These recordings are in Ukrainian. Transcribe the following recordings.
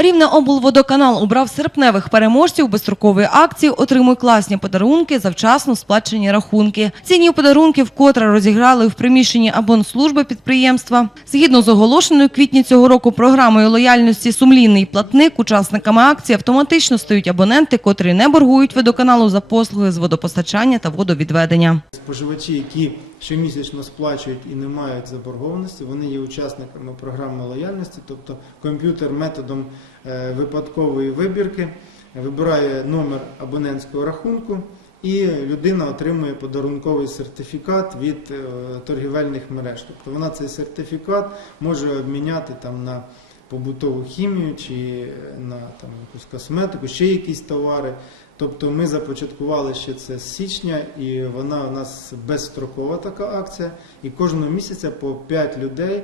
Рівне облводоканал обрав серпневих переможців безстрокової акції «Отримуй класні подарунки за вчасно сплачені рахунки». Цінні подарунки вкотре розіграли в приміщенні абонслужби підприємства. Згідно з оголошеною квітні цього року програмою лояльності «Сумлінний платник» учасниками акції автоматично стають абоненти, котрі не боргують водоканалу за послуги з водопостачання та водовідведення. Споживачі, які щомісячно сплачують і не мають заборгованості, вони є учасниками програми лояльності, тобто комп'ютер методом е, випадкової вибірки вибирає номер абонентського рахунку. І людина отримує подарунковий сертифікат від е, торгівельних мереж. Тобто вона цей сертифікат може обміняти там на побутову хімію чи на там якусь косметику, ще якісь товари. Тобто ми започаткували ще це з січня, і вона у нас безстрокова така акція. І кожного місяця по 5 людей,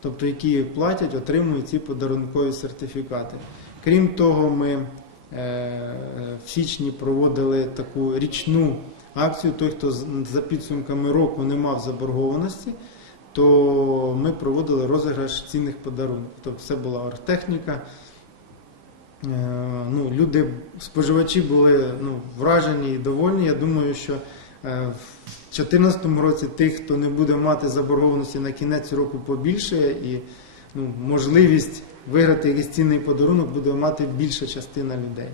тобто які платять, отримують ці подарункові сертифікати. Крім того, ми е, в січні проводили таку річну акцію. Той, хто за підсумками року не мав заборгованості, то ми проводили розіграш цінних подарунків. Тобто це була оргтехніка. Е, Ну, люди, споживачі були ну, вражені і довольні. Я думаю, що е, в 2014 році тих, хто не буде мати заборгованості на кінець року побільшає, і ну, можливість виграти якийсь цінний подарунок буде мати більша частина людей.